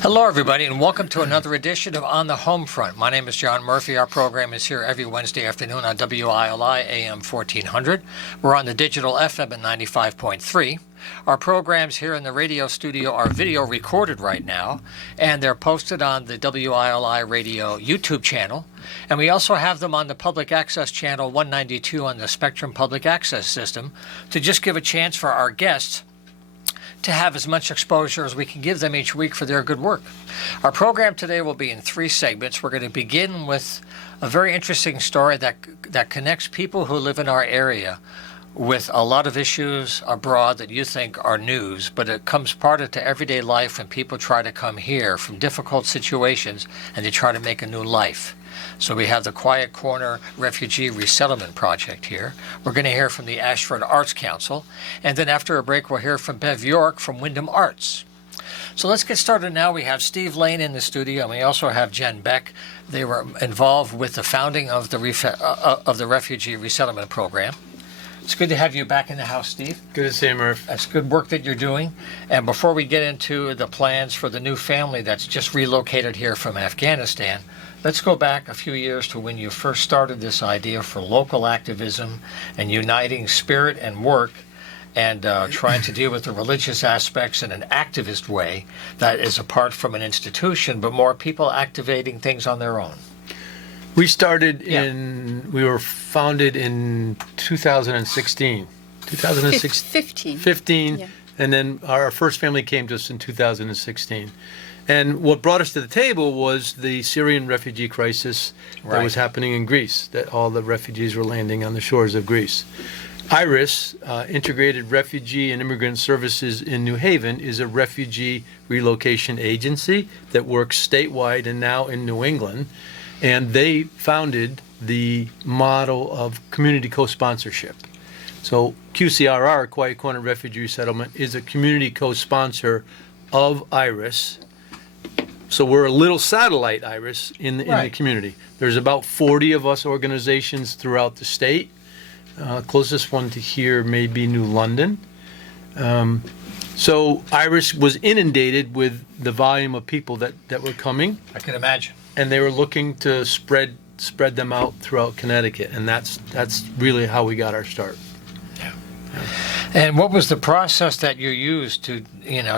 Hello, everybody, and welcome to another edition of On the Homefront. My name is John Murphy. Our program is here every Wednesday afternoon on WILI AM 1400. We're on the digital FM at 95.3. Our programs here in the radio studio are video recorded right now, and they're posted on the WILI radio YouTube channel. And we also have them on the public access channel 192 on the Spectrum Public Access System to just give a chance for our guests to have as much exposure as we can give them each week for their good work. Our program today will be in three segments. We're going to begin with a very interesting story that connects people who live in our area with a lot of issues abroad that you think are news, but it comes part into everyday life when people try to come here from difficult situations and they try to make a new life. So we have the Quiet Corner Refugee Resettlement Project here. We're going to hear from the Ashford Arts Council. And then after a break, we'll hear from Bev York from Wyndham Arts. So let's get started now. We have Steve Lane in the studio, and we also have Jen Beck. They were involved with the founding of the Refugee Resettlement Program. It's good to have you back in the house, Steve. Good to see you, Murph. That's good work that you're doing. And before we get into the plans for the new family that's just relocated here from Afghanistan, let's go back a few years to when you first started this idea for local activism and uniting spirit and work and trying to deal with the religious aspects in an activist way that is apart from an institution, but more people activating things on their own. We we were founded in 2016. 15. Yeah. And then our first family came to us in 2016. And what brought us to the table was the Syrian refugee crisis that was happening in Greece, that all the refugees were landing on the shores of Greece. IRIS, Integrated Refugee and Immigrant Services in New Haven, is a refugee relocation agency that works statewide and now in New England. And they founded the model of community co-sponsorship. So QCRR, Quiet Corner Refugee Resettlement, is a community co-sponsor of IRIS. So we're a little satellite IRIS in the community. There's about 40 of us organizations throughout the state. Closest one to here may be New London. So IRIS was inundated with the volume of people that were coming. I can imagine. And they were looking to spread them out throughout Connecticut, and that's really how we got our start. Yeah. And what was the process that you used to,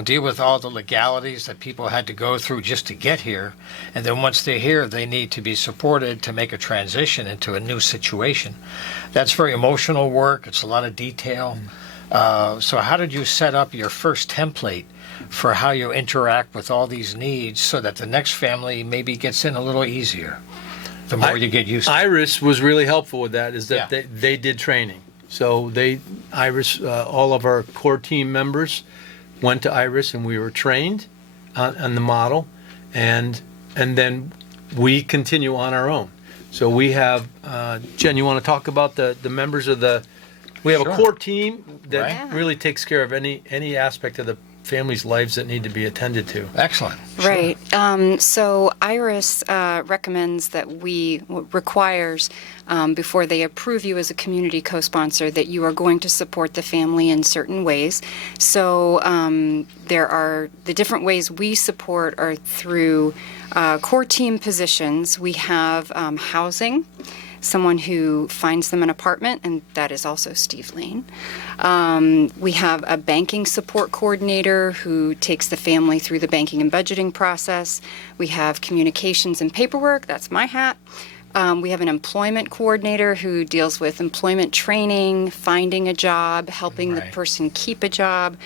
deal with all the legalities that people had to go through just to get here? And then once they're here, they need to be supported to make a transition into a new situation. That's very emotional work. It's a lot of detail. So how did you set up your first template for how you interact with all these needs so that the next family maybe gets in a little easier the more you get used to it? IRIS was really helpful with that, is that they did training. So IRIS, all of our core team members went to IRIS and we were trained on the model, and then we continue on our own. So we have, Jen, you want to talk about the members of we have a core team that really takes care of any aspect of the families' lives that need to be attended to. Excellent. Right. So IRIS recommends that requires, before they approve you as a community co-sponsor, that you are going to support the family in certain ways. So there are the different ways we support are through core team positions. We have housing, someone who finds them an apartment, and that is also Steve Lane. We have a banking support coordinator who takes the family through the banking and budgeting process. We have communications and paperwork, that's my hat. We have an employment coordinator who deals with employment training, finding a job, helping the person keep a job.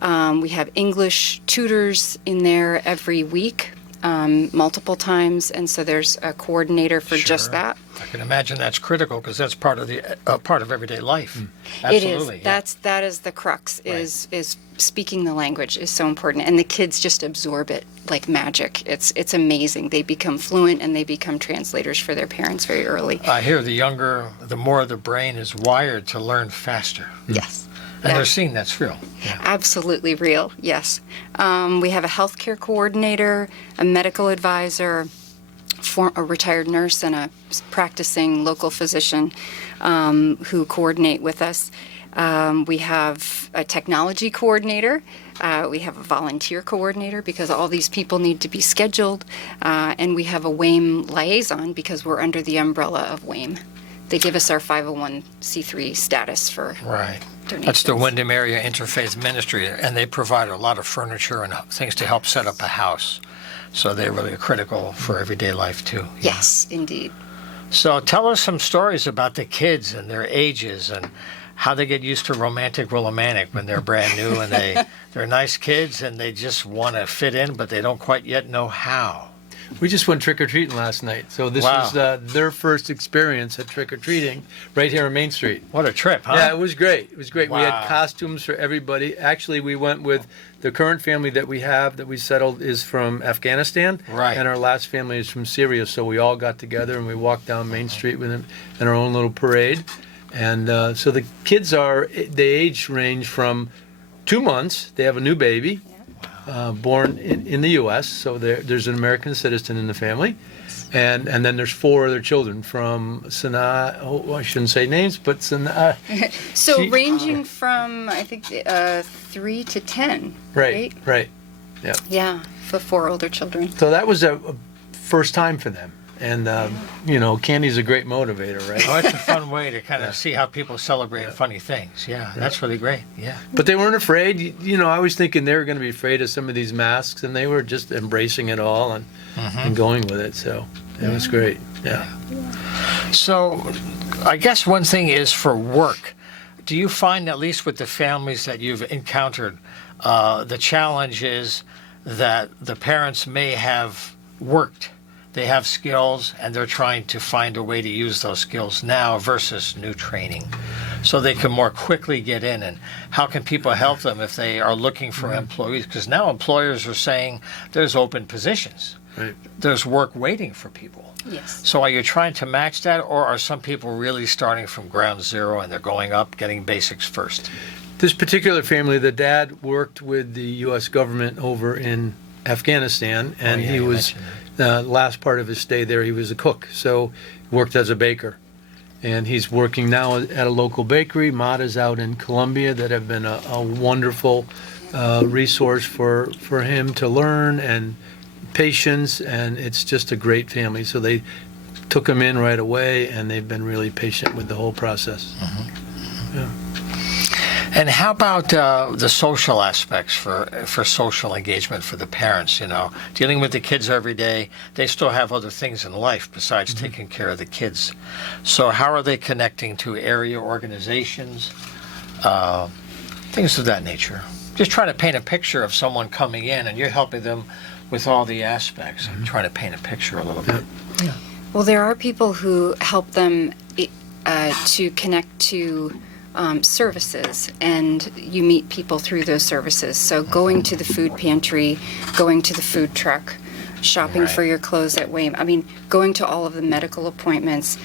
We have English tutors in there every week, multiple times, and so there's a coordinator for just that. I can imagine that's critical because that's part of everyday life. Absolutely. It is. That is the crux. Is speaking the language is so important, and the kids just absorb it like magic. It's amazing. They become fluent and they become translators for their parents very early. I hear the more the brain is wired to learn faster. Yes. And they're seeing that's real. Yeah. Absolutely real, yes. We have a healthcare coordinator, a medical advisor, a retired nurse, and a practicing local physician who coordinate with us. We have a technology coordinator. We have a volunteer coordinator because all these people need to be scheduled. And we have a WAME liaison because we're under the umbrella of WAME. They give us our 501c3 status for Right. donations. That's the Wyndham Area Interfaith Ministry, and they provide a lot of furniture and things to help set up a house. So they're really critical for everyday life, too. Yes, indeed. So tell us some stories about the kids and their ages and how they get used to romantic romantic when they're brand new and they're nice kids and they just want to fit in, but they don't quite yet know how. We just went trick-or-treating last night. So this Wow. was their first experience at trick-or-treating right here on Main Street. What a trip, huh? Yeah, it was great. It was great. We Wow. had costumes for everybody. Actually, we went with the current family that we have that we settled is from Afghanistan. Right. And our last family is from Syria. So we all got together and we walked down Main Street with them in our own little parade. And so the kids they age range from 2 months. They have a new baby. Born in the U.S., so there's an American citizen in the family, and then there's 4 other children from Sanaa. Oh, I shouldn't say names, but Sanaa. So ranging from, I think, 3 to 10. Right. Yeah. Yeah, for 4 older children. So that was a first time for them, and candy's a great motivator, right? Oh, it's a fun way to kind of see how people celebrate funny things. Yeah, that's really great. Yeah. But they weren't afraid. I was thinking they were going to be afraid of some of these masks, and they were just embracing it all and going with it. So it was great. Yeah. So I guess one thing is for work. Do you find, at least with the families that you've encountered, the challenge is that the parents may have worked, they have skills, and they're trying to find a way to use those skills now versus new training so they can more quickly get in? And how can people help them if they are looking for employees? Because now employers are saying there's open positions. Right. There's work waiting for people. Yes. So are you trying to match that, or are some people really starting from ground zero and they're going up, getting basics first? This particular family, the dad worked with the U.S. government over in Afghanistan, and yeah, he you was mentioned last part of his stay there. He was a cook, so he worked as a baker, and he's working now at a local bakery. Mata's out in Colombia that have been a wonderful resource for him to learn and patience, and it's just a great family. So they took him in right away, and they've been really patient with the whole process. Yeah. And how about the social aspects for social engagement for the parents, dealing with the kids every day? They still have other things in life besides taking care of the kids. So how are they connecting to area organizations, things of that nature? Just trying to paint a picture of someone coming in and you're helping them with all the aspects. I'm trying to paint a picture a little bit. Yeah. Well, there are people who help them to connect to services, and you meet people through those services. So going to the food pantry, going to the food truck, shopping Right. for your clothes at WAME. I mean, going to all of the medical appointments.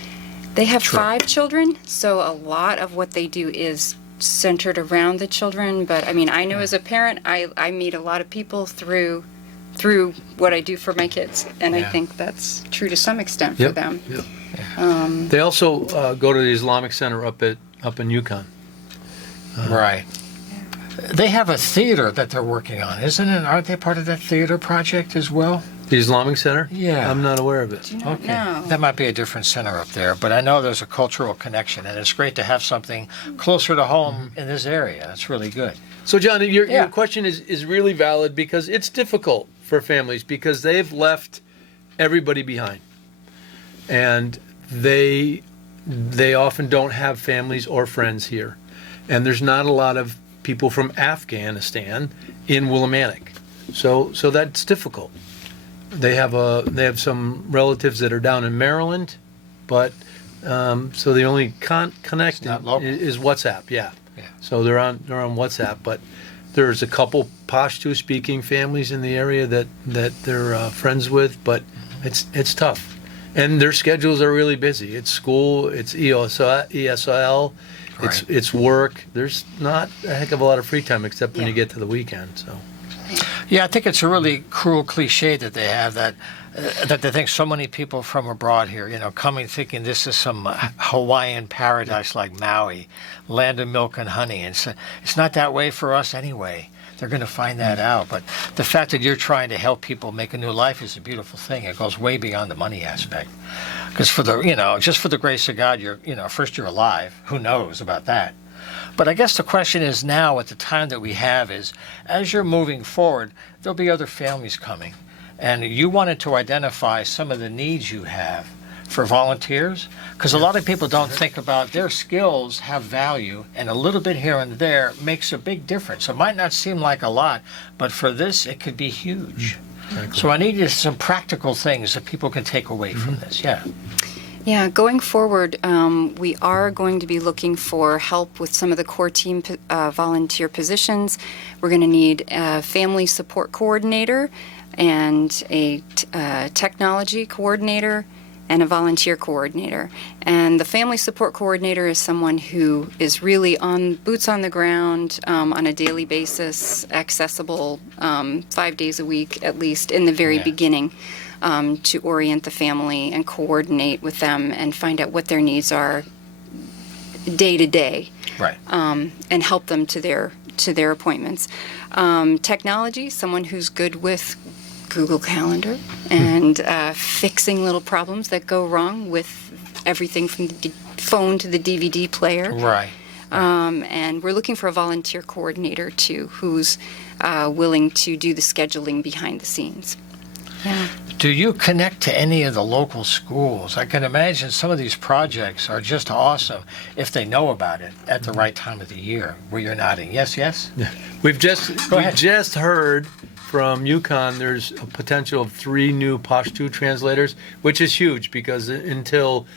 They have True. 5 children, so a lot of what they do is centered around the children. But I mean, I know as a parent, I meet a lot of people through what I do for my kids, and I Yeah. think that's true to some extent for them. Yep. They also go to the Islamic Center up in Yukon. Right. They have a theater that they're working on, isn't it? Aren't they part of that theater project as well? The Islamic Center? Yeah. I'm not aware of it. Do you not know? That might be a different center up there, but I know there's a cultural connection, and it's great to have something closer to home in this area. That's really good. So, John, your Yeah. question is really valid because it's difficult for families because they've left everybody behind. And they often don't have families or friends here. And there's not a lot of people from Afghanistan in Willimantic. So that's difficult. They have some relatives that are down in Maryland, but so the only connect not local. is WhatsApp. Yeah. Yeah. So they're on WhatsApp, but there's a couple Pashto speaking families in the area that they're friends with, but it's tough, and their schedules are really busy. It's school, it's ESL, Right. it's work. There's not a heck of a lot of free time except when Yeah. you get to the weekend. So Yeah, I think it's a really cruel cliche that they have that they think so many people from abroad here, coming thinking this is some Hawaiian paradise like Maui, land of milk and honey. And it's not that way for us anyway. They're going to find that out. But the fact that you're trying to help people make a new life is a beautiful thing. It goes way beyond the money aspect. Because just for the grace of God, first you're alive. Who knows about that? But I guess the question is now, at the time that we have, is as you're moving forward, there'll be other families coming. And you wanted to identify some of the needs you have for volunteers, because a lot of people don't think about their skills have value, and a little bit here and there makes a big difference. It might not seem like a lot, but for this, it could be huge. Exactly. So I need just some practical things that people can take away from this. Yeah. Yeah, going forward, we are going to be looking for help with some of the core team volunteer positions. We're going to need a family support coordinator and a technology coordinator and a volunteer coordinator. And the family support coordinator is someone who is really boots on the ground on a daily basis, accessible 5 days a week at least in the very beginning. To orient the family and coordinate with them and find out what their needs are day to day, right? And help them to their appointments. Technology, someone who's good with Google Calendar and fixing little problems that go wrong with everything from the phone to the DVD player. Right. And we're looking for a volunteer coordinator too, who's willing to do the scheduling behind the scenes. Yeah. Do you connect to any of the local schools? I can imagine some of these projects are just awesome if they know about it at the right time of the year. Where you're nodding, yes. We've just heard from UConn. There's a potential of 3 new Pashto translators, which is huge because until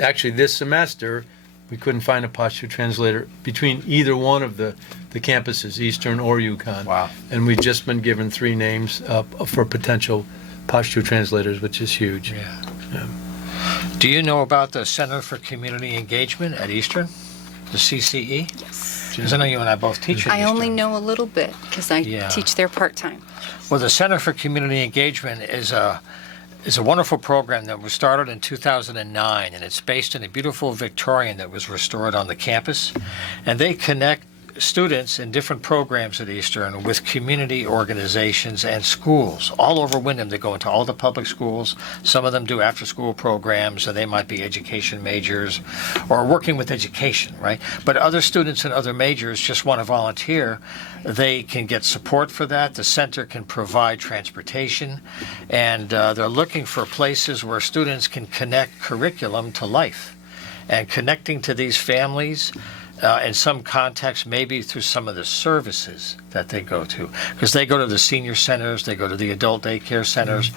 actually this semester, we couldn't find a Pashto translator between either one of the campuses, Eastern or UConn. Wow! And we've just been given 3 names for potential Pashto translators, which is huge. Yeah. Do you know about the Center for Community Engagement at Eastern, the CCE? Yes. Because I know you and I both teach at I Eastern. only know a little bit because I teach there part-time. Well, the Center for Community Engagement is a wonderful program that was started in 2009, and it's based in a beautiful Victorian that was restored on the campus. And they connect students in different programs at Eastern with community organizations and schools all over Windham. They go into all the public schools. Some of them do after-school programs, and they might be education majors or working with education, right? But other students in other majors just want to volunteer. They can get support for that. The center can provide transportation, and they're looking for places where students can connect curriculum to life. And connecting to these families in some contexts, maybe through some of the services that they go to. Because they go to the senior centers, they go to the adult daycare centers.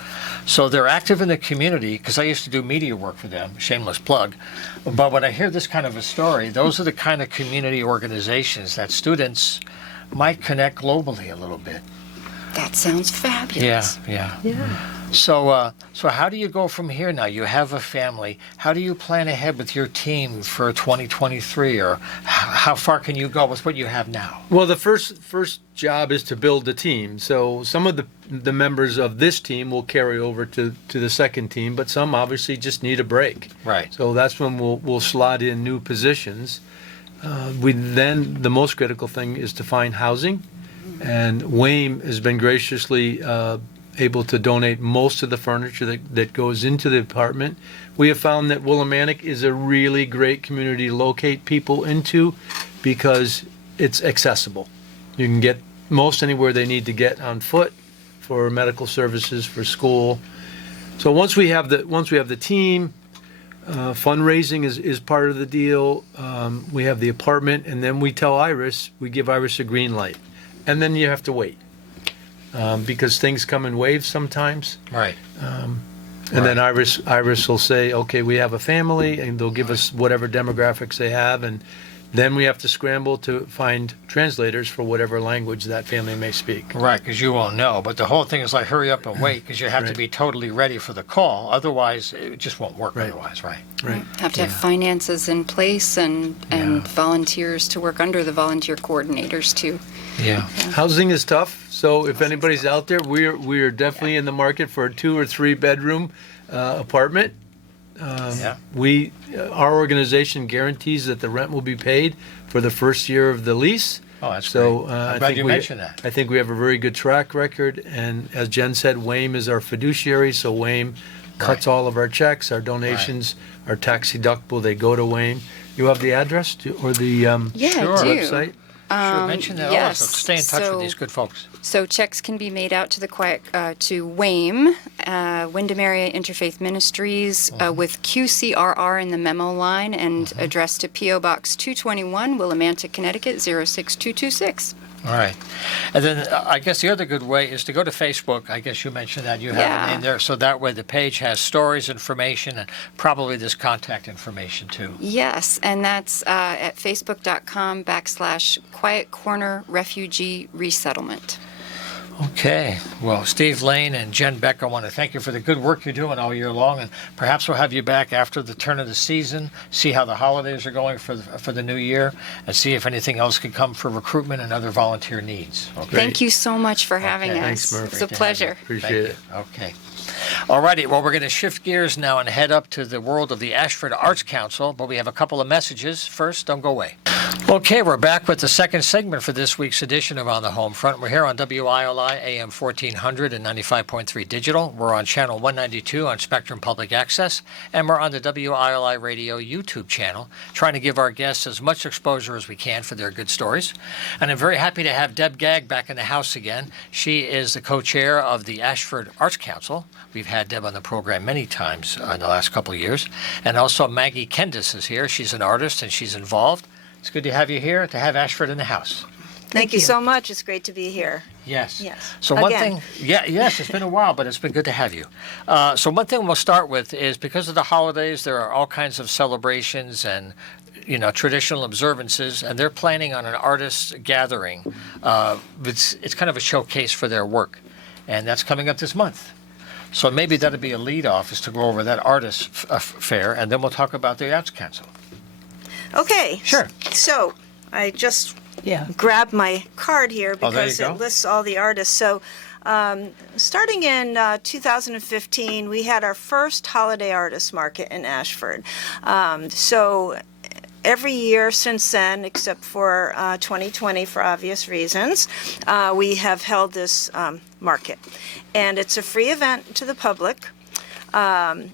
So they're active in the community, because I used to do media work for them, shameless plug. But when I hear this kind of a story, those are the kind of community organizations that students might connect globally a little bit. That sounds fabulous. Yeah. So how do you go from here now? You have a family. How do you plan ahead with your team for 2023, or how far can you go with what you have now? Well, the first job is to build the team. So some of the members of this team will carry over to the second team, but some obviously just need a break. Right. So that's when we'll slot in new positions. Then the most critical thing is to find housing, and WAME has been graciously able to donate most of the furniture that goes into the apartment. We have found that Willimantic is a really great community to locate people into because it's accessible. You can get most anywhere they need to get on foot for medical services, for school. So once we have the team, fundraising is part of the deal. We have the apartment, and then we give Iris a green light, and then you have to wait. Because things come in waves sometimes. Right. And then Iris will say, okay, we have a family, and they'll give us whatever demographics they have, and Then we have to scramble to find translators for whatever language that family may speak. Right, because you won't know. But the whole thing is like hurry up and wait, because you have to Right. be totally ready for the call. Otherwise, it just won't work. Right. Otherwise, right? Right. Have to have finances in place and volunteers to work under the volunteer coordinators too. Yeah. Housing is tough, so if anybody's out there, we are definitely in the market for a 2 or 3 bedroom apartment. Yeah. Our organization guarantees that the rent will be paid for the first year of the lease. Oh, that's So great. I I'm glad think you we, mentioned that. I think we have a very good track record, and as Jen said, WAME is our fiduciary, so WAME cuts all of our checks, our donations, our tax deductible, they go to WAME. You have the address or the Yeah, Sure. I do. website? Sure, mention that yes. also. Stay in touch So- with these good folks. So checks can be made out to the to WAME, Wyndham Area Interfaith Ministries, with QCRR in the memo line, and addressed to P.O. Box 221, Willimantic, Connecticut 06226. All right. And then I guess the other good way is to go to Facebook. I guess you mentioned that. You have Yeah. a name there. So that way the page has stories, information, and probably this contact information too. Yes, and that's at facebook.com/Quiet Corner Refugee Resettlement. Okay. Well, Steve Lane and Jen Beck, I want to thank you for the good work you're doing all year long, and perhaps we'll have you back after the turn of the season, see how the holidays are going for the new year, and see if anything else could come for recruitment and other volunteer needs. Okay. Thank you so much for having Okay. us. Thanks, Murphy. It's a Great to have pleasure. you. Appreciate it. Thank you. Okay. All righty. Well, we're going to shift gears now and head up to the world of the Ashford Arts Council, but we have a couple of messages. First, don't go away. Okay, we're back with the second segment for this week's edition of On the Homefront. We're here on WILI AM 1400 and 95.3 digital. We're on channel 192 on Spectrum Public Access, and we're on the WILI Radio YouTube channel, trying to give our guests as much exposure as we can for their good stories. And I'm very happy to have Deb Gagg back in the house again. She is the co-chair of the Ashford Arts Council. We've had Deb on the program many times in the last couple of years. And also Maggie Kendis is here. She's an artist and she's involved. It's good to have you here, to have Ashford in the house. Thank you so much. It's great to be here. Yes. Yes. So one Again. thing, yes, it's been a while, but it's been good to have you. So one thing we'll start with is because of the holidays, there are all kinds of celebrations and traditional observances, and they're planning on an artist gathering. It's kind of a showcase for their work, and that's coming up this month. So maybe that'd be a lead-off, is to go over that artist fair, and then we'll talk about the Arts Council. Okay. Sure. So I just grabbed my card here Oh, there you because go. it lists all the artists. So starting in 2015, we had our first holiday artist market in Ashford. So every year since then, except for 2020 for obvious reasons, we have held this market. And it's a free event to the public. The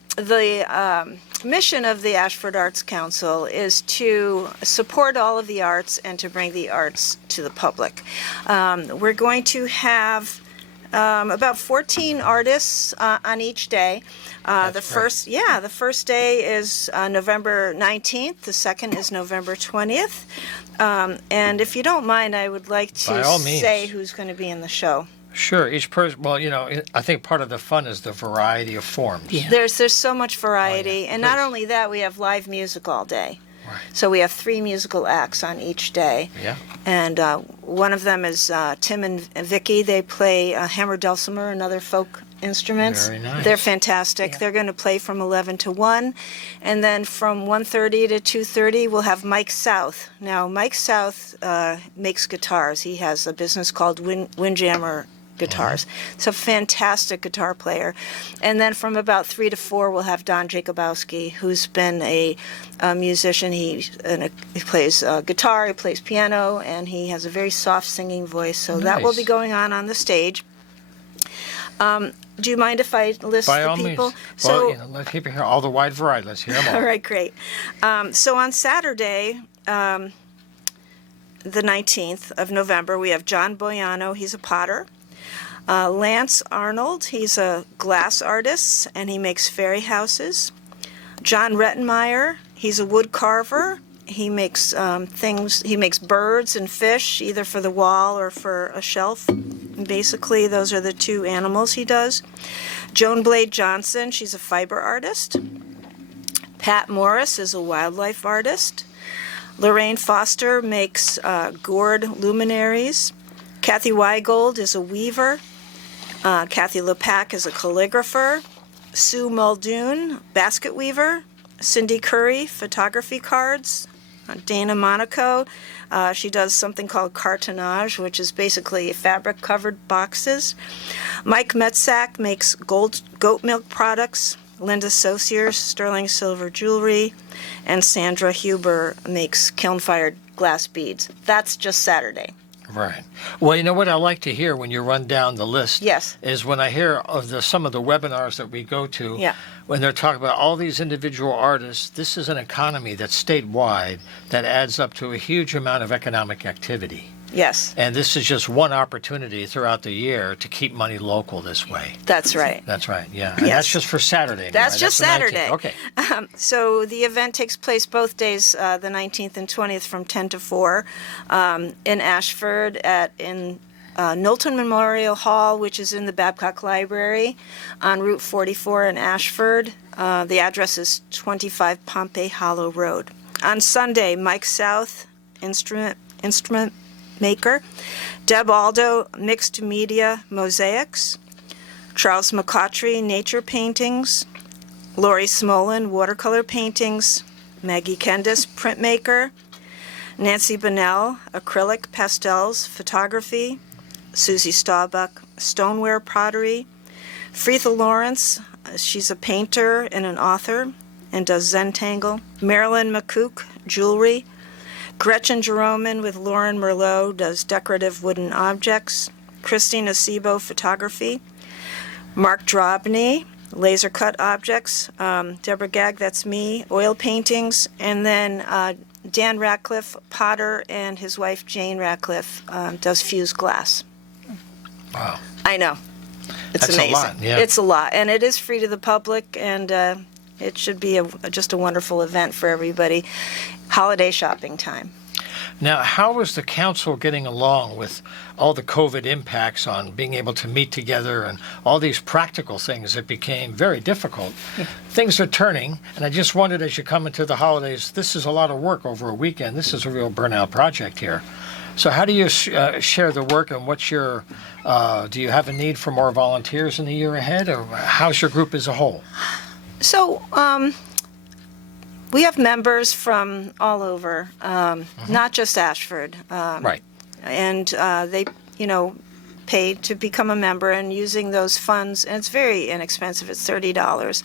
mission of the Ashford Arts Council is to support all of the arts and to bring the arts to the public. We're going to have about 14 artists on each day. The first day is November 19th. The second is November 20th. And if you don't mind, I would like By to all means. say who's going to be in the show. Sure, each person, well, I think part of the fun is the variety of forms. Yeah. There's so much variety, and not Please. only that, we have live music all day. Right. So we have 3 musical acts on each day, Yeah. and one of them is Tim and Vicky. They play hammer dulcimer and other folk instruments. Very nice. They're fantastic. They're going to play from 11 to 1, and then from 1:30 to 2:30 we'll have Mike South. Now Mike South makes guitars. He has a business called Windjammer Guitars. It's a fantastic guitar player. And then from about 3 to 4 we'll have Don Jacobowski, who's been a musician. He plays guitar, he plays piano, and he has a very soft singing voice. So that will Nice. be going on the stage. Do you mind if I list By the all people? means. So, Well, let's keep it here, all the wide variety. Let's hear them all. all right, great. So on Saturday, the 19th of November, we have John Boyano. He's a potter. Lance Arnold, he's a glass artist, and he makes fairy houses. John Rettenmeyer, he's a wood carver. He makes he makes birds and fish, either for the wall or for a shelf. And basically, those are the 2 animals he does. Joan Blade Johnson, she's a fiber artist. Pat Morris is a wildlife artist. Lorraine Foster makes gourd luminaries. Kathy Weigold is a weaver. Kathy Lepak is a calligrapher. Sue Muldoon, basket weaver. Cindy Curry, photography cards. Dana Monaco, she does something called cartonnage, which is basically fabric-covered boxes. Mike Metzak makes goat milk products. Linda Saucier, sterling silver jewelry. And Sandra Huber makes kiln-fired glass beads. That's just Saturday. Right. Well, you know what I like to hear when you run down the list? Yes. Is when I hear of some of the webinars that we go to, Yeah. when they're talking about all these individual artists, this is an economy that's statewide that adds up to a huge amount of economic activity. Yes, And this is just one opportunity throughout the year to keep money local this way. that's right. That's right, yeah. And Yes. that's just for Saturday. That's right? just the 19th. Saturday. Okay. So the event takes place both days, the 19th and 20th, from 10 to 4, in Ashford in Knowlton Memorial Hall, which is in the Babcock Library on Route 44 in Ashford. The address is 25 Pompey Hollow Road. On Sunday, Mike South, instrument maker. Deb Aldo, mixed media mosaics. Charles McCautry, nature paintings. Lori Smolin, watercolor paintings. Maggie Kendis, printmaker. Nancy Bonnell, acrylic pastels, photography. Susie Staubuck, stoneware pottery. Freetha Lawrence, she's a painter and an author and does Zentangle. Marilyn McCook, jewelry. Gretchen Jeroman with Lauren Merlot does decorative wooden objects. Christina Sebo, photography. Mark Drobny, laser cut objects. Deborah Gagg, that's me, oil paintings. And then Dan Ratcliffe, potter, and his wife Jane Ratcliffe does fused glass. Wow. I know. It's That's amazing. a lot, yeah. It's a lot. And it is free to the public, and it should be just a wonderful event for everybody. Holiday shopping time. Now, how is the council getting along with all the COVID impacts on being able to meet together and all these practical things that became very difficult? Things are turning, and I just wondered, as you come into the holidays, this is a lot of work over a weekend. This is a real burnout project here. So how do you share the work, and what's your, do you have a need for more volunteers in the year ahead, or how's your group as a whole? So, we have members from all over, not just Ashford. Right. And they, pay to become a member, and using those funds, and it's very inexpensive, it's $30.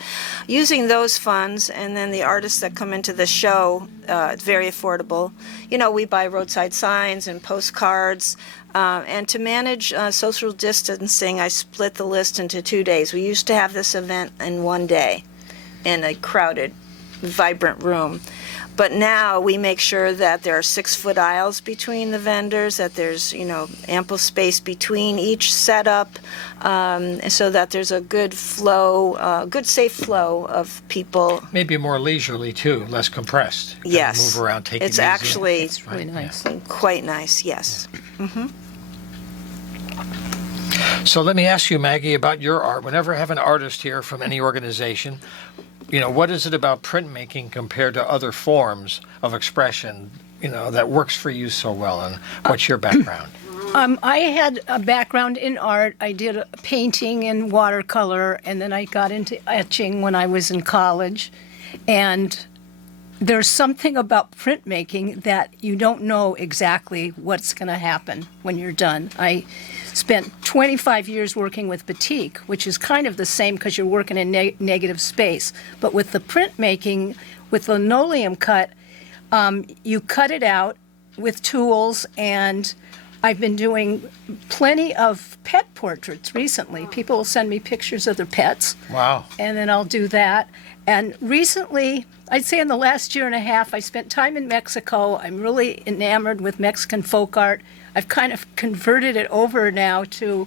Using those funds, and then the artists that come into the show, it's very affordable. We buy roadside signs and postcards. And to manage social distancing, I split the list into 2 days. We used to have this event in one day in a crowded, vibrant room. But now we make sure that there are 6-foot aisles between the vendors, that there's, ample space between each setup, so that there's a good flow, good safe flow of people. Maybe more leisurely, too, less compressed. Kind of Yes. move around, take it It's easy. actually It's really nice. quite nice, yes. So let me ask you, Maggie, about your art. Whenever I have an artist here from any organization, what is it about printmaking compared to other forms of expression, that works for you so well? And what's your background? I had a background in art. I did painting and watercolor, and then I got into etching when I was in college. And there's something about printmaking that you don't know exactly what's going to happen when you're done. I spent 25 years working with batik, which is kind of the same because you're working in negative space. But with the printmaking, with linoleum cut, you cut it out with tools, and I've been doing plenty of pet portraits recently. People will send me pictures of their pets. Wow. And then I'll do that. And recently, I'd say in the last year and a half, I spent time in Mexico. I'm really enamored with Mexican folk art. I've kind of converted it over now to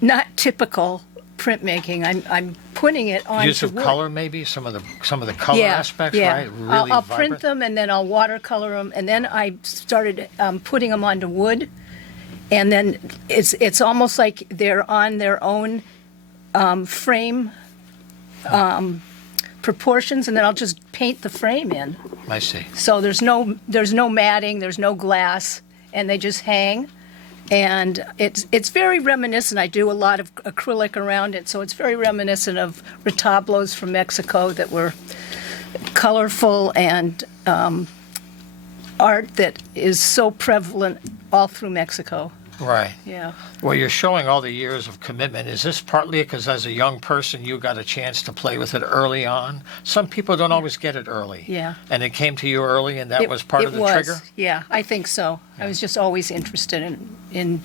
not typical printmaking. I'm putting it on Use of wood. color, maybe some of the color aspects, right? Really I'll vibrant. print them, and then I'll watercolor them, and then I started putting them onto wood, and then it's almost like they're on their own frame proportions, and then I'll just paint the frame in. I see. So there's no matting, there's no glass, and they just hang. And it's very reminiscent. I do a lot of acrylic around it, so it's very reminiscent of retablos from Mexico that were colorful and art that is so prevalent all through Mexico. Right. Yeah. Well, you're showing all the years of commitment. Is this partly because as a young person you got a chance to play with it early on? Some people don't always get it early. Yeah. And it came to you early, and that was part of the trigger? Yeah, I think so. I was just always interested in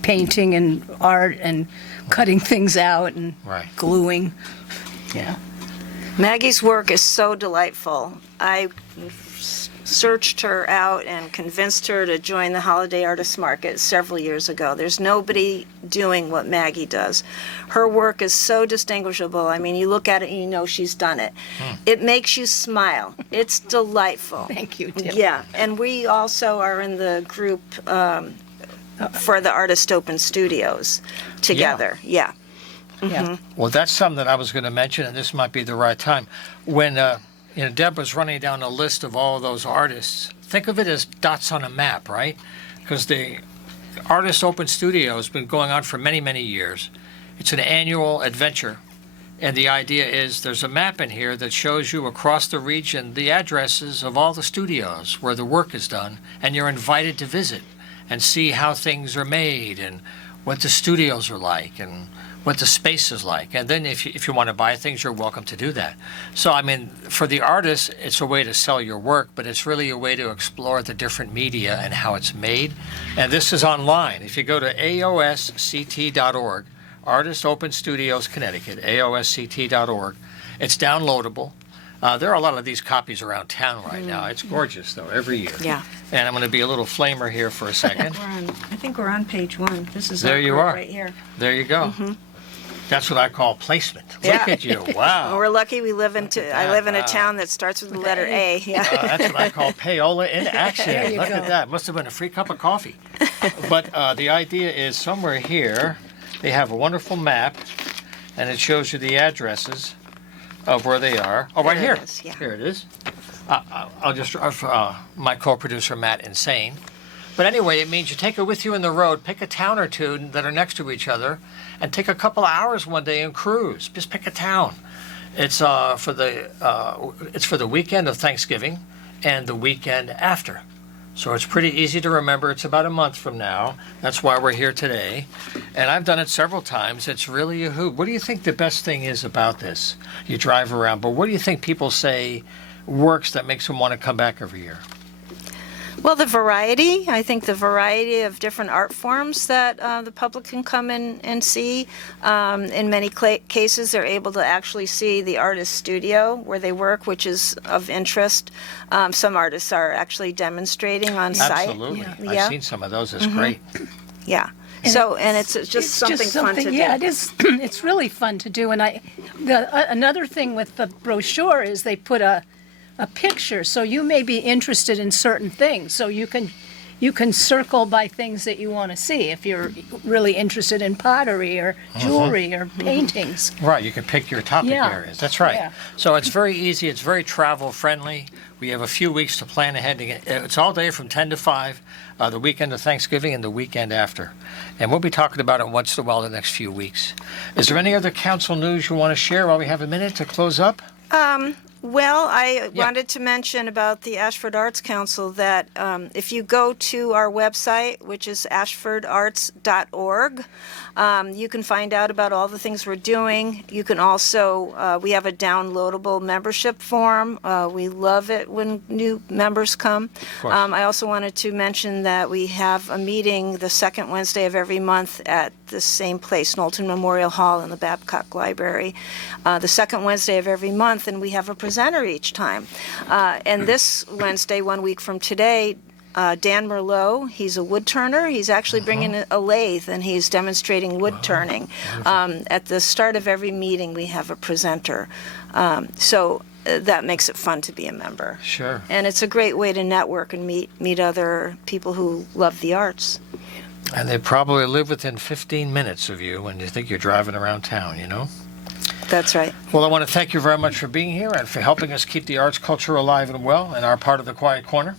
painting and art and cutting things out and Right. gluing. Yeah. Maggie's work is so delightful. I searched her out and convinced her to join the Holiday Artists Market several years ago. There's nobody doing what Maggie does. Her work is so distinguishable. I mean, you look at it and you know she's done it. It makes you smile. It's delightful. Thank you, Tim. Yeah, and we also are in the group for the Artist Open Studios together. Yeah. Yeah. Well, that's something that I was going to mention, and this might be the right time. When Deb was running down a list of all of those artists, think of it as dots on a map, right? Because the Artist Open Studio has been going on for many, many years. It's an annual adventure, and the idea is there's a map in here that shows you across the region the addresses of all the studios where the work is done, and you're invited to visit and see how things are made and what the studios are like and what the space is like. And then if you want to buy things, you're welcome to do that. So, I mean, for the artist, it's a way to sell your work, but it's really a way to explore the different media and how it's made. And this is online. If you go to aosct.org, Artist Open Studios Connecticut, aosct.org, it's downloadable. There are a lot of these copies around town right now. It's gorgeous, though, every year. Yeah. And I'm going to be a little flamer here for a second. I think we're on page 1. This is There our you group are. right here. There you go. That's what I call placement. Yeah. Look at you. Wow. We're lucky we live I live in a Wow. town that starts with the letter A. Yeah. That's what I call payola in action. There you Look go. at that. Must have been a free cup of coffee. But the idea is somewhere here, they have a wonderful map, and it shows you the addresses of where they are. Oh, right There here. it is, yeah. Here it is. I'll just, my co-producer, Matt, insane. But anyway, it means you take it with you in the road, pick a town or two that are next to each other, and take a couple of hours one day and cruise. Just pick a town. It's for the weekend of Thanksgiving and the weekend after. So it's pretty easy to remember. It's about a month from now. That's why we're here today. And I've done it several times. It's really a hoot. What do you think the best thing is about this? You drive around, but what do you think people say works that makes them want to come back every year? Well, the variety. I think the variety of different art forms that the public can come in and see. In many cases, they're able to actually see the artist's studio where they work, which is of interest. Some artists are actually demonstrating on site. Absolutely. Yeah. I've seen some of those. It's great. Yeah. So, and it's just something fun to do. Yeah, it is. It's really fun to do. And another thing with the brochure is they put a picture, so you may be interested in certain things. So you can circle by things that you want to see if you're really interested in pottery or jewelry or paintings. Right, you can pick your topic Yeah. areas. That's right. Yeah. So it's very easy. It's very travel friendly. We have a few weeks to plan ahead. It's all day from 10 to 5, the weekend of Thanksgiving and the weekend after. And we'll be talking about it once in a while the next few weeks. Is there any other council news you want to share while we have a minute to close up? Well, I Yeah. wanted to mention about the Ashford Arts Council that if you go to our website, which is ashfordarts.org, you can find out about all the things we're doing. You can also, we have a downloadable membership form. We love it when new members come. course. I also wanted to mention that we have a meeting the second Wednesday of every month at the same place, Knowlton Memorial Hall in the Babcock Library, the second Wednesday of every month, and we have a presenter each time. And this Wednesday, 1 week from today, Dan Merlot, he's a wood turner. He's actually bringing a lathe, and he's demonstrating wood turning. At the start of every meeting, we have a presenter. So that makes it fun to be a member. Sure. And it's a great way to network and meet other people who love the arts. And they probably live within 15 minutes of you when you think you're driving around town, you know? That's right. Well, I want to thank you very much for being here and for helping us keep the arts culture alive and well in our part of the Quiet Corner.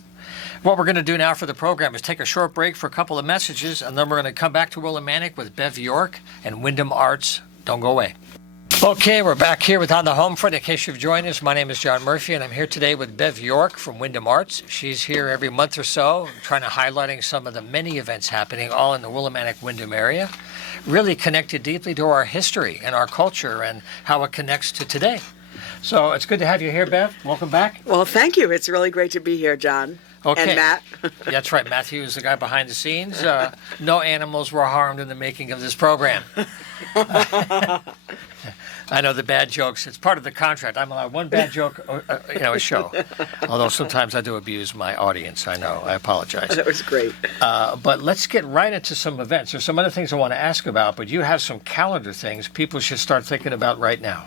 What we're going to do now for the program is take a short break for a couple of messages, and then we're going to come back to Willimantic with Bev York and Wyndham Arts. Don't go away. Okay, we're back here with On the Homefront. In case you've joined us, my name is John Murphy, and I'm here today with Bev York from Wyndham Arts. She's here every month or so, trying to highlighting some of the many events happening all in the Willimantic-Wyndham area, really connected deeply to our history and our culture and how it connects to today. So it's good to have you here, Bev. Welcome back. Well, thank you. It's really great to be here, John. Okay. And Matt. That's right. Matthew is the guy behind the scenes. No animals were harmed in the making of this program. I know the bad jokes. It's part of the contract. I'm allowed one bad joke, a show. Although sometimes I do abuse my audience. I know. I apologize. That was great. But let's get right into some events. There's some other things I want to ask about, but you have some calendar things people should start thinking about right now.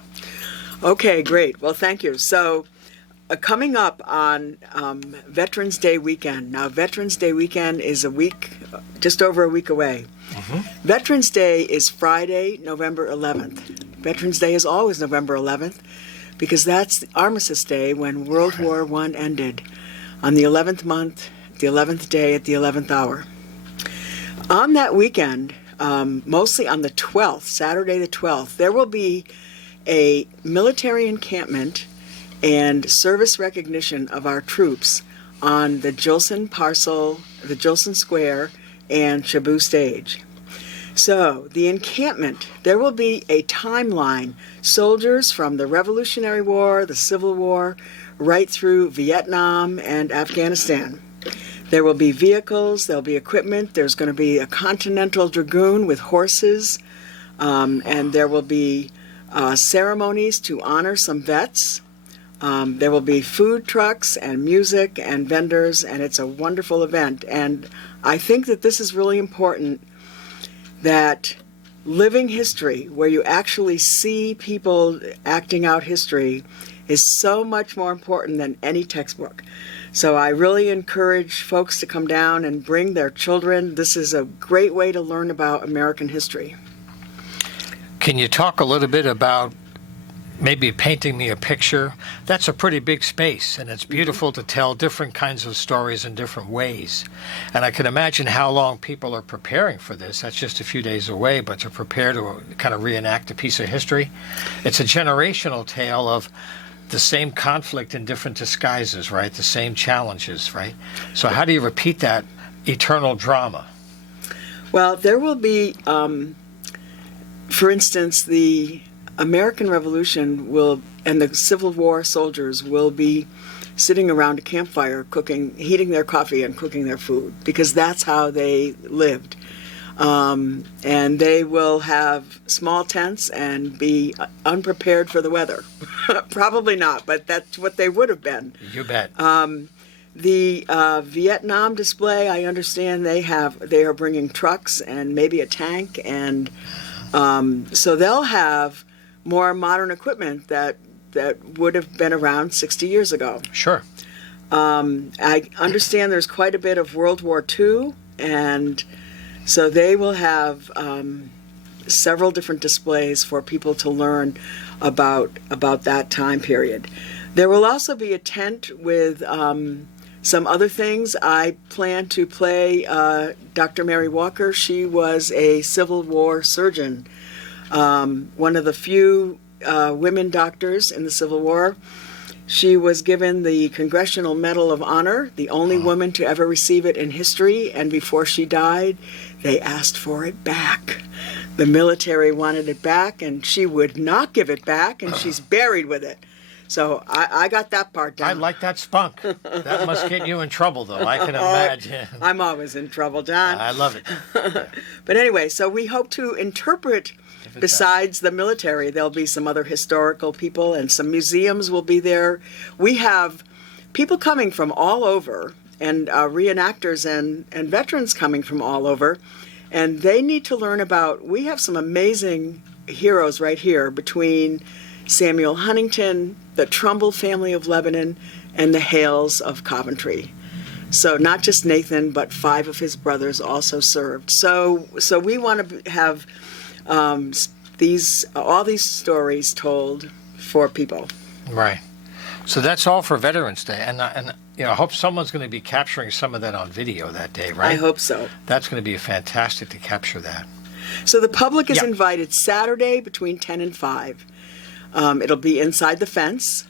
Okay, great. Well, thank you. So, coming up on Veterans Day weekend. Now, Veterans Day weekend is just over a week away. Mm-hmm. Veterans Day is Friday, November 11th. Veterans Day is always November 11th because that's the Armistice Day when World War I ended on the 11th month, the 11th day at the 11th hour. On that weekend, mostly on the 12th, Saturday the 12th, there will be a military encampment and service recognition of our troops on the Jolson Parcel, the Jolson Square, and Shabu Stage. So, the encampment, there will be a timeline. Soldiers from the Revolutionary War, the Civil War, right through Vietnam and Afghanistan. There will be vehicles, there'll be equipment, there's going to be a Continental Dragoon with horses, and there will be ceremonies to honor some vets. There will be food trucks and music and vendors, and it's a wonderful event. And I think that this is really important, that living history, where you actually see people acting out history, is so much more important than any textbook. So I really encourage folks to come down and bring their children. This is a great way to learn about American history. Can you talk a little bit about maybe painting me a picture? That's a pretty big space, and it's beautiful to tell different kinds of stories in different ways. And I can imagine how long people are preparing for this. That's just a few days away, but to prepare to kind of reenact a piece of history. It's a generational tale of the same conflict in different disguises, right? The same challenges, right? So how do you repeat that eternal drama? Well, there will be, for instance, the American Revolution and the Civil War soldiers will be sitting around a campfire heating their coffee and cooking their food, because that's how they lived. And they will have small tents and be unprepared for the weather. Probably not, but that's what they would have been. You bet. The Vietnam display, I understand they are bringing trucks and maybe a tank, and so they'll have more modern equipment that would have been around 60 years ago. Sure. I understand there's quite a bit of World War II, and so they will have several different displays for people to learn about that time period. There will also be a tent with some other things. I plan to play Dr. Mary Walker. She was a Civil War surgeon. One of the few women doctors in the Civil War. She was given the Congressional Medal of Honor, the only woman to ever receive it in history, and before she died, they asked for it back. The military wanted it back, and she would not give it back, and she's buried with it. So I got that part down. I like that spunk. That must get you in trouble, though. I can imagine. I'm always in trouble, John. I love it. But anyway, so we hope to interpret, besides the military, there'll be some other historical people, and some museums will be there. We have people coming from all over, and reenactors and veterans coming from all over, and they need to learn about, we have some amazing heroes right here between Samuel Huntington, the Trumbull family of Lebanon, and the Hales of Coventry. So not just Nathan, but 5 of his brothers also served. So we want to have all these stories told for people. Right. So that's all for Veterans Day, and I hope someone's going to be capturing some of that on video that day, right? I hope so. That's going to be fantastic to capture that. So the public is Yeah. invited Saturday between 10 and 5. It'll be inside the fence,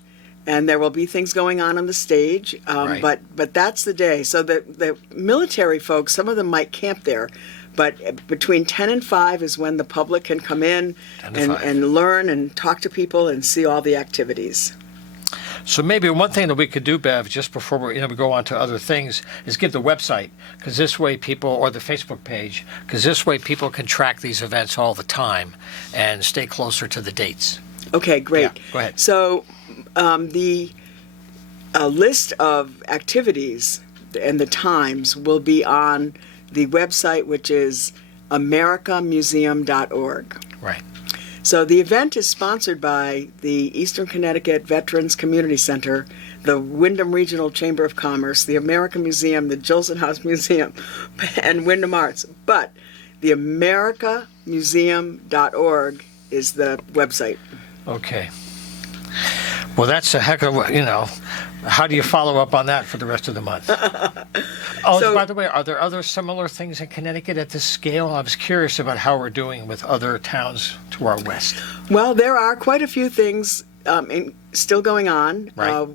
and there will be things going on the stage. Right. But that's the day. So the military folks, some of them might camp there, but between 10 and 5 is when the public can come in 10 to 5. and learn and talk to people and see all the activities. So maybe one thing that we could do, Bev, just before we go on to other things, is give the website, because this way people, or the Facebook page, because this way people can track these events all the time and stay closer to the dates. Okay, great. Yeah, go ahead. So the list of activities and the times will be on the website, which is americamuseum.org. Right. So the event is sponsored by the Eastern Connecticut Veterans Community Center, the Wyndham Regional Chamber of Commerce, the American Museum, the Jolson House Museum, and Wyndham Arts. But the americamuseum.org is the website. Okay. Well, that's a heck of a, how do you follow up on that for the rest of the month? Oh, So- by the way, are there other similar things in Connecticut at this scale? I was curious about how we're doing with other towns to our west. Well, there are quite a few things still going on. Right.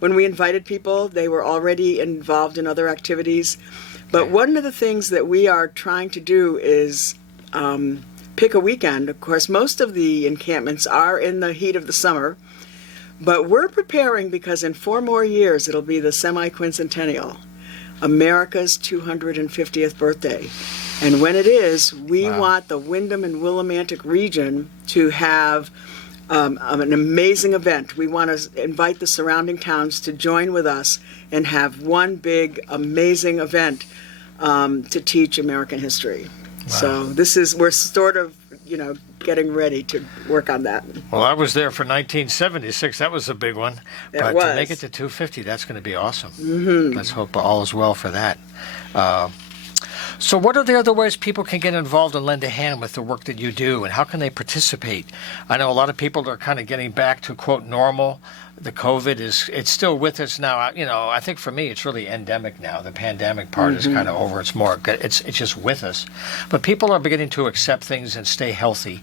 When we invited people, they were already involved in other activities. But Okay. one of the things that we are trying to do is pick a weekend. Of course, most of the encampments are in the heat of the summer, but we're preparing because in 4 more years it'll be the semi-quincentennial, America's 250th birthday. And when it is, we Wow. want the Wyndham and Willimantic region to have an amazing event. We want to invite the surrounding towns to join with us and have one big, amazing event to teach American history. So we're sort of, getting ready to work on that. Well, I was there for 1976. That was a big one. It But to was. make it to 250, that's going to be awesome. Mm-hmm. Let's hope all is well for that. So what are the other ways people can get involved and lend a hand with the work that you do, and how can they participate? I know a lot of people are kind of getting back to, quote, normal. The COVID it's still with us now. I think for me it's really endemic now. The pandemic part is kind of over. It's just with us. But people are beginning to accept things and stay healthy.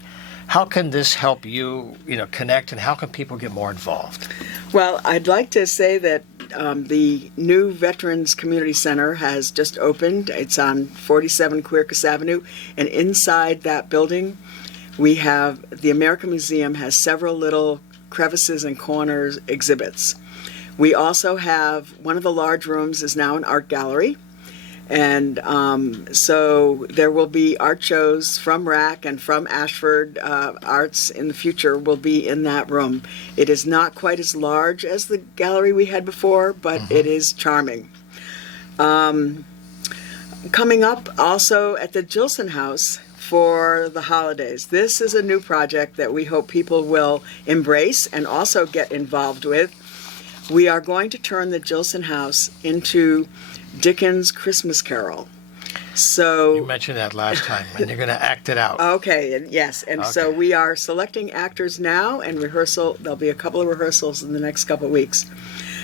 How can this help you, connect, and how can people get more involved? Well, I'd like to say that the new Veterans Community Center has just opened. It's on 47 Quercus Avenue, and inside that building, the American Museum has several little crevices and corners exhibits. We also have one of the large rooms is now an art gallery, and so there will be art shows from RAC and from Ashford Arts in the future will be in that room. It is not quite as large as the gallery we had before, but it is charming. Coming up also at the Jolson House for the holidays. This is a new project that we hope people will embrace and also get involved with. We are going to turn the Jolson House into Dickens' Christmas Carol. So You mentioned that last time, and you're going to act it out. okay, and yes, and so Okay. we are selecting actors now and rehearsal. There'll be a couple of rehearsals in the next couple of weeks.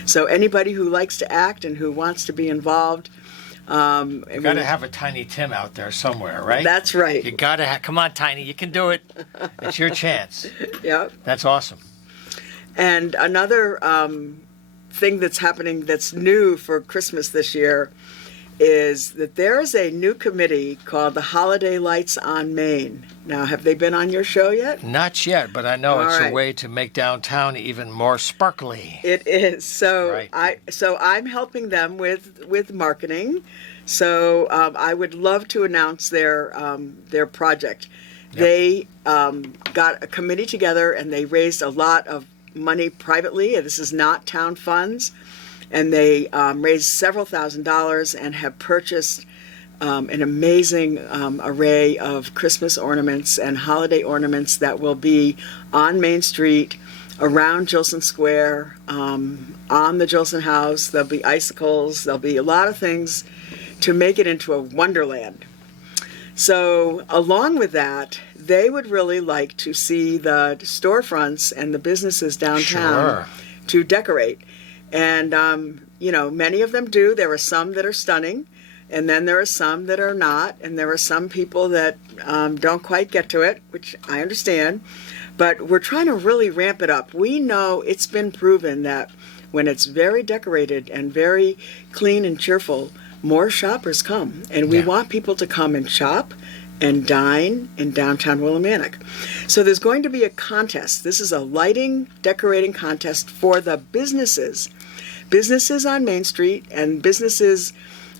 So anybody who likes to act and who wants to be involved, You got to have a Tiny Tim out there somewhere, right? That's right. You got to come on, Tiny, you can do it. It's your chance. Yeah. That's awesome. And another thing that's happening that's new for Christmas this year is that there is a new committee called the Holiday Lights on Main. Now, have they been on your show yet? Not yet, but I know All it's a right. way to make downtown even more sparkly. It is. So Right. I'm helping them with marketing. So I would love to announce their project. Yep. They got a committee together and they raised a lot of money privately. This is not town funds. And they raised several $1,000s and have purchased an amazing array of Christmas ornaments and holiday ornaments that will be on Main Street, around Jolson Square, on the Jolson House. There'll be icicles. There'll be a lot of things to make it into a wonderland. So along with that, they would really like to see the storefronts and the businesses downtown to decorate. And, many of them do. There are some that are stunning, and then there are some that are not, and there are some people that don't quite get to it, which I understand. But we're trying to really ramp it up. We know it's been proven that when it's very decorated and very clean and cheerful, more shoppers come. And we want people to come and shop and dine in downtown Willimantic. So there's going to be a contest. This is a lighting, decorating contest for the businesses. Businesses on Main Street and businesses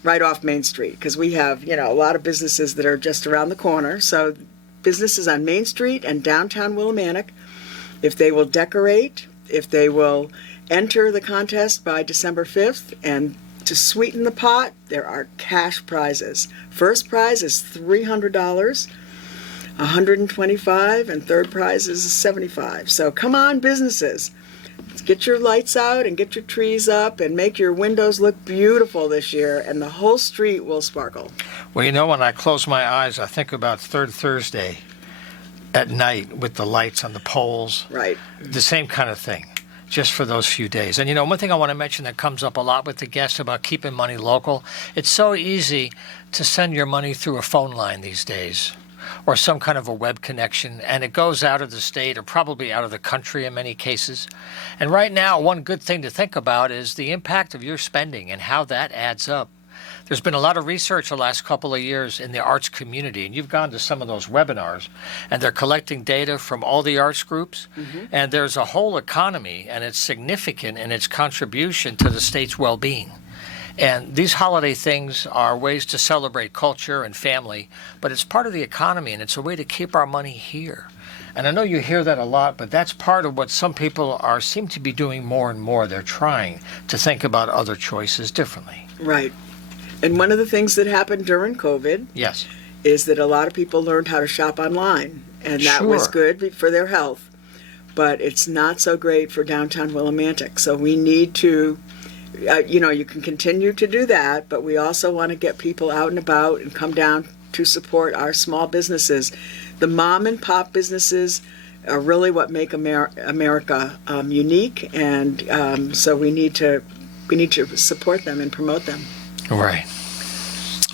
right off Main Street, because we have, a lot of businesses that are just around the corner. So businesses on Main Street and downtown Willimantic, if they will decorate, if they will enter the contest by December 5th, and to sweeten the pot, there are cash prizes. First prize is $300, $125, and third prize is $75. So come on, businesses. Get your lights out and get your trees up and make your windows look beautiful this year, and the whole street will sparkle. Well, when I close my eyes, I think about Third Thursday at night with the lights on the poles. Right. The same kind of thing, just for those few days. And, one thing I want to mention that comes up a lot with the guests about keeping money local, it's so easy to send your money through a phone line these days, or some kind of a web connection, and it goes out of the state or probably out of the country in many cases. And right now, one good thing to think about is the impact of your spending and how that adds up. There's been a lot of research the last couple of years in the arts community, and you've gone to some of those webinars, and they're collecting data from all the arts groups, and there's a whole economy, and it's significant in its contribution to the state's well-being. And these holiday things are ways to celebrate culture and family, but it's part of the economy, and it's a way to keep our money here. And I know you hear that a lot, but that's part of what some people seem to be doing more and more. They're trying to think about other choices differently. Right. And one of the things that happened during COVID is that a lot of people learned how to shop online, and that was good for their health, but it's not so great for downtown Willimantic. So we need to you can continue to do that, but we also want to get people out and about and come down to support our small businesses. The mom and pop businesses are really what make America unique, and so we need to support them and promote them. Right.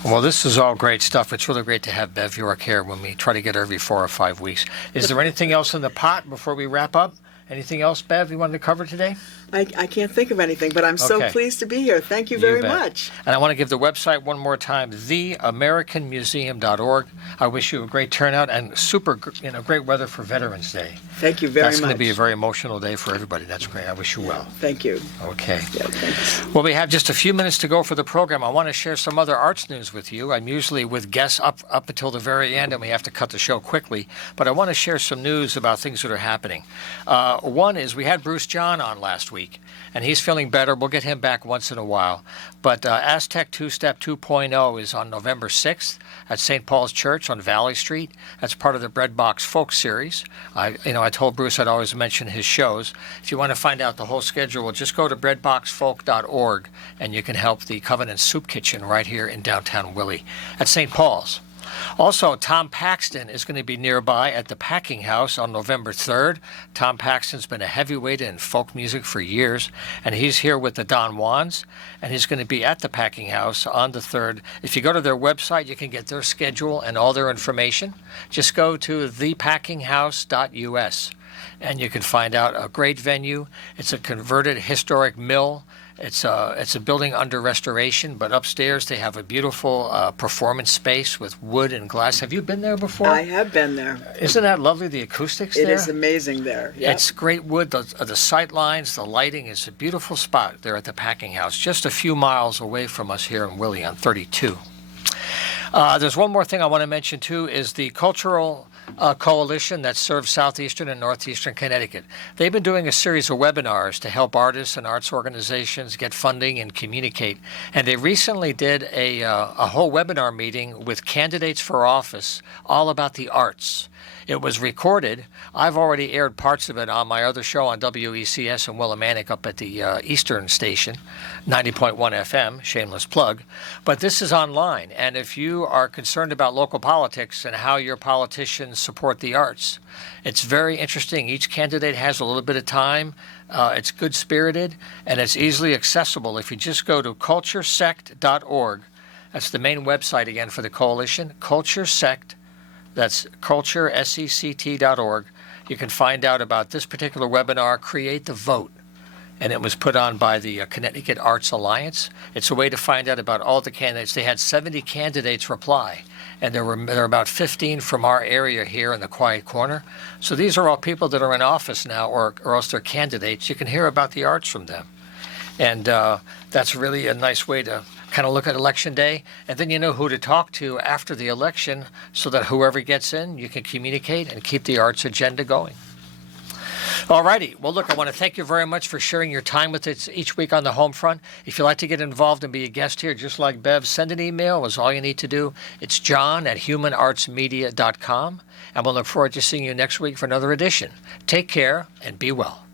Well, this is all great stuff. It's really great to have Bev York here when we try to get her every 4 or 5 weeks. Is there anything else in the pot before we wrap up? Anything else, Bev, you wanted to cover today? I can't think of anything, but I'm so pleased to be here. Thank you very much. And I want to give the website one more time, theamericanmuseum.org. I wish you a great turnout and great weather for Veterans Day. Thank you very much. That's going to be a very emotional day for everybody. That's great. I wish you well. Thank you. Okay. Yeah, thanks. Well, we have just a few minutes to go for the program. I want to share some other arts news with you. I'm usually with guests up until the very end, and we have to cut the show quickly. But I want to share some news about things that are happening. One is we had Bruce John on last week, and he's feeling better. We'll get him back once in a while. But Aztec Two-Step 2.0 is on November 6th at St. Paul's Church on Valley Street. That's part of the Breadbox Folk Series. I told Bruce I'd always mention his shows. If you want to find out the whole schedule, just go to breadboxfolk.org, and you can help the Covenant Soup Kitchen right here in downtown Willie at St. Paul's. Also, Tom Paxton is going to be nearby at the Packing House on November 3rd. Tom Paxton's been a heavyweight in folk music for years, and he's here with the Don Juans, and he's going to be at the Packing House on the 3rd. If you go to their website, you can get their schedule and all their information. Just go to thepackinghouse.us, and you can find out a great venue. It's a converted historic mill. It's a building under restoration, but upstairs they have a beautiful performance space with wood and glass. Have you been there before? I have been there. Isn't that lovely, the acoustics there? It is amazing there. Yep. It's great wood, the sight lines, the lighting. Is a beautiful spot there at the Packing House, just a few miles away from us here in Willie on 32. There's one more thing I want to mention, too, is the cultural coalition that serves southeastern and northeastern Connecticut. They've been doing a series of webinars to help artists and arts organizations get funding and communicate. And they recently did a whole webinar meeting with candidates for office all about the arts. It was recorded. I've already aired parts of it on my other show on WECS in Willimantic up at the Eastern Station, 90.1 FM, shameless plug. But this is online, and if you are concerned about local politics and how your politicians support the arts, it's very interesting. Each candidate has a little bit of time. It's good-spirited, and it's easily accessible. If you just go to culturesect.org, that's the main website again for the coalition, culturesect.org. That's culturesect.org. You can find out about this particular webinar, Create the Vote. And it was put on by the Connecticut Arts Alliance. It's a way to find out about all the candidates. They had 70 candidates reply, and there were about 15 from our area here in the Quiet Corner. So these are all people that are in office now, or else they're candidates. You can hear about the arts from them. And that's really a nice way to kind of look at Election Day, and then you know who to talk to after the election so that whoever gets in, you can communicate and keep the arts agenda going. All righty. Well, look, I want to thank you very much for sharing your time with us each week on the Homefront. If you'd like to get involved and be a guest here, just like Bev, send an email is all you need to do. It's john@humanartsmedia.com, and we'll look forward to seeing you next week for another edition. Take care and be well.